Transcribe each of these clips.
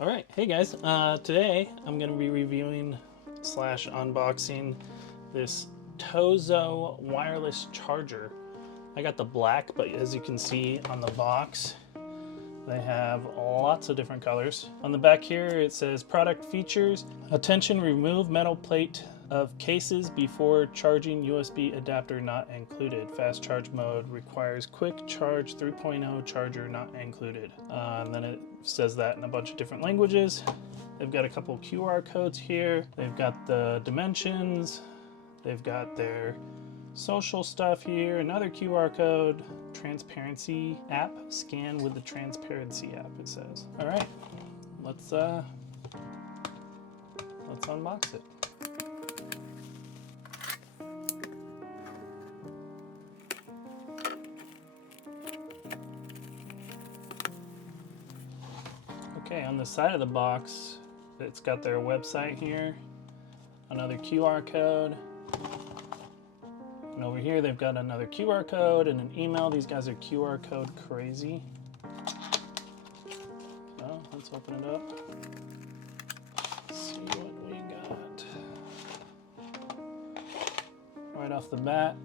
All right, hey guys, today I'm going to be reviewing / unboxing this Tozo Wireless Charger. I got the black, but as you can see on the box, they have lots of different colors. On the back here it says product features, attention, remove metal plate of cases before charging, USB adapter not included, fast charge mode, requires quick charge 3.0 charger not included. And then it says that in a bunch of different languages. They've got a couple QR codes here. They've got the dimensions. They've got their social stuff here, another QR code, transparency app, scan with the transparency app, it says. All right, let's unbox it. Okay, on the side of the box, it's got their website here, another QR code, and over here they've got another QR code and an email. These guys are QR code crazy. So let's open it up. Let's see what we got. Right off the bat,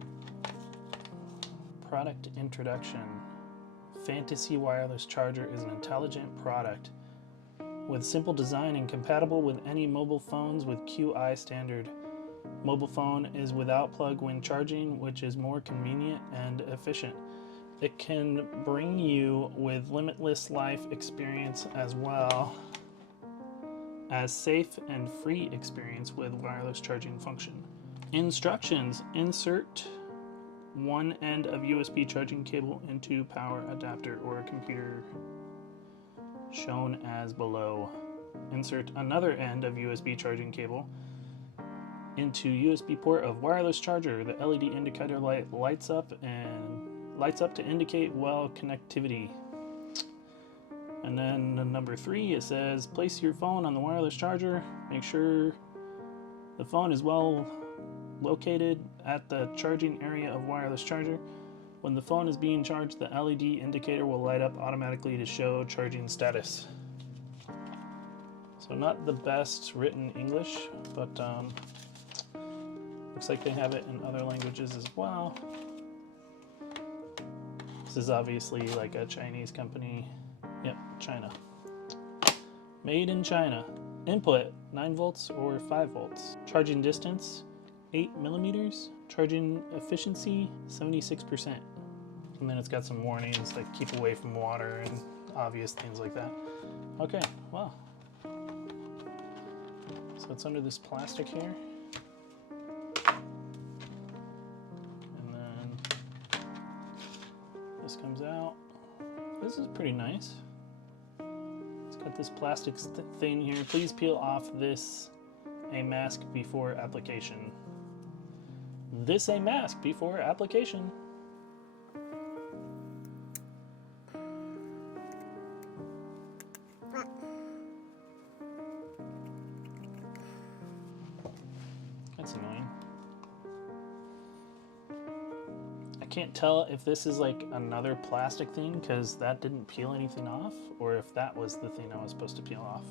product introduction. Fantasy Wireless Charger is an intelligent product with simple design and compatible with any mobile phones with QI standard. Mobile phone is without plug when charging, which is more convenient and efficient. It can bring you with limitless life experience as well as safe and free experience with wireless charging function. Instructions: insert one end of USB charging cable into power adapter or a computer shown as below. Insert another end of USB charging cable into USB port of wireless charger. The LED indicator light lights up to indicate well connectivity. And then number 3, it says place your phone on the wireless charger. Make sure the phone is well located at the charging area of wireless charger. When the phone is being charged, the LED indicator will light up automatically to show charging status. So not the best written English, but looks like they have it in other languages as well. This is obviously like a Chinese company. Yep, China. Made in China. Input 9 volts or 5 volts. Charging distance 8 millimeters. Charging efficiency 76%. And then it's got some warnings like keep away from water and obvious things like that. Okay, well. So it's under this plastic here. And then this comes out. This is pretty nice. It's got this plastic thing here. Please peel off this a mask before application. This a mask before application. That's annoying. I can't tell if this is like another plastic thing because that didn't peel anything off, or if that was the thing I was supposed to peel off.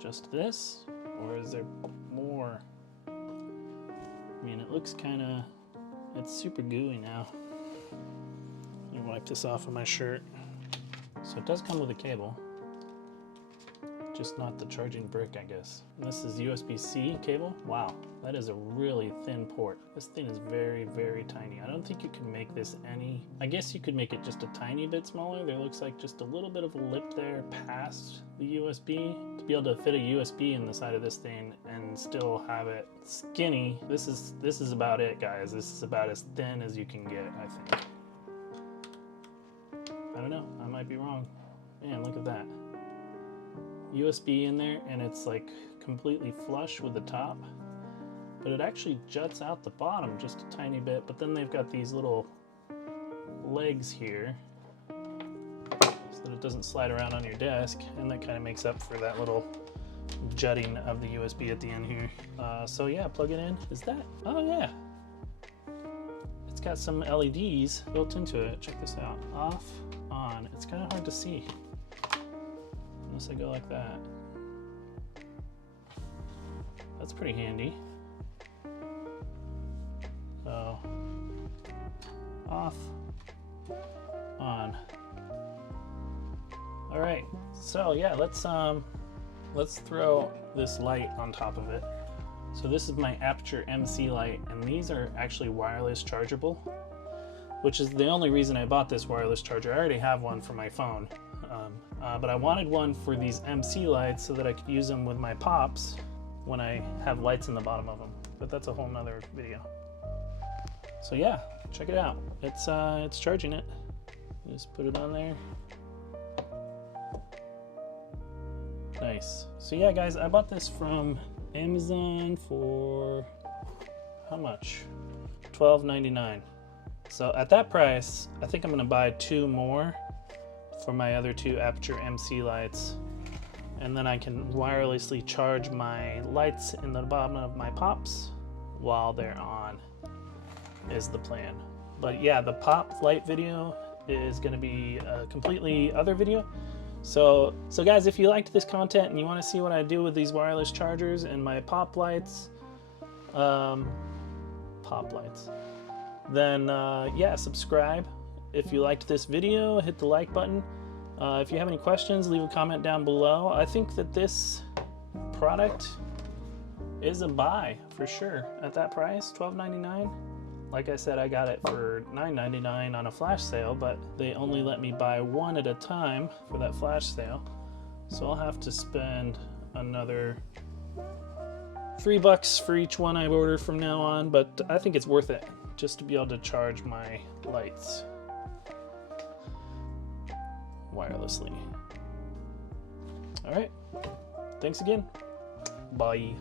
Just this, or is there more? I mean, it looks kind of, it's super gooey now. Let me wipe this off of my shirt. So it does come with a cable. Just not the charging brick, I guess. And this is USB-C cable. Wow, that is a really thin port. This thing is very, very tiny. I don't think you can make this any... I guess you could make it just a tiny bit smaller. There looks like just a little bit of a lip there past the USB. To be able to fit a USB in the side of this thing and still have it skinny, this is about it, guys. This is about as thin as you can get, I think. I don't know, I might be wrong. Man, look at that. USB in there, and it's like completely flush with the top, but it actually juts out the bottom just a tiny bit. But then they've got these little legs here so that it doesn't slide around on your desk, and that kind of makes up for that little jutting of the USB at the end here. So yeah, plug it in. Is that? Oh yeah, it's got some LEDs built into it. Check this out. Off, on. It's kind of hard to see unless I go like that. That's pretty handy. So off, on. All right, so yeah, let's throw this light on top of it. So this is my Aperture MC light, and these are actually wireless chargeable, which is the only reason I bought this wireless charger. I already have one for my phone, but I wanted one for these MC lights so that I could use them with my pops when I have lights in the bottom of them. But that's a whole nother video. So yeah, check it out. It's charging it. Just put it on there. Nice. So yeah, guys, I bought this from Amazon for how much? $12.99. So at that price, I think I'm gonna buy 2 more for my other 2 Aperture MC lights, and then I can wirelessly charge my lights in the bottom of my pops while they're on, is the plan. But yeah, the pop light video is gonna be a completely other video. So guys, if you liked this content and you want to see what I do with these wireless chargers and my pop lights, then yeah, subscribe. If you liked this video, hit the like button. If you have any questions, leave a comment down below. I think that this product is a buy for sure at that price, $12.99. Like I said, I got it for $9.99 on a flash sale, but they only let me buy 1 at a time for that flash sale. So I'll have to spend another $3 for each one I order from now on, but I think it's worth it just to be able to charge my lights wirelessly. All right, thanks again. Bye.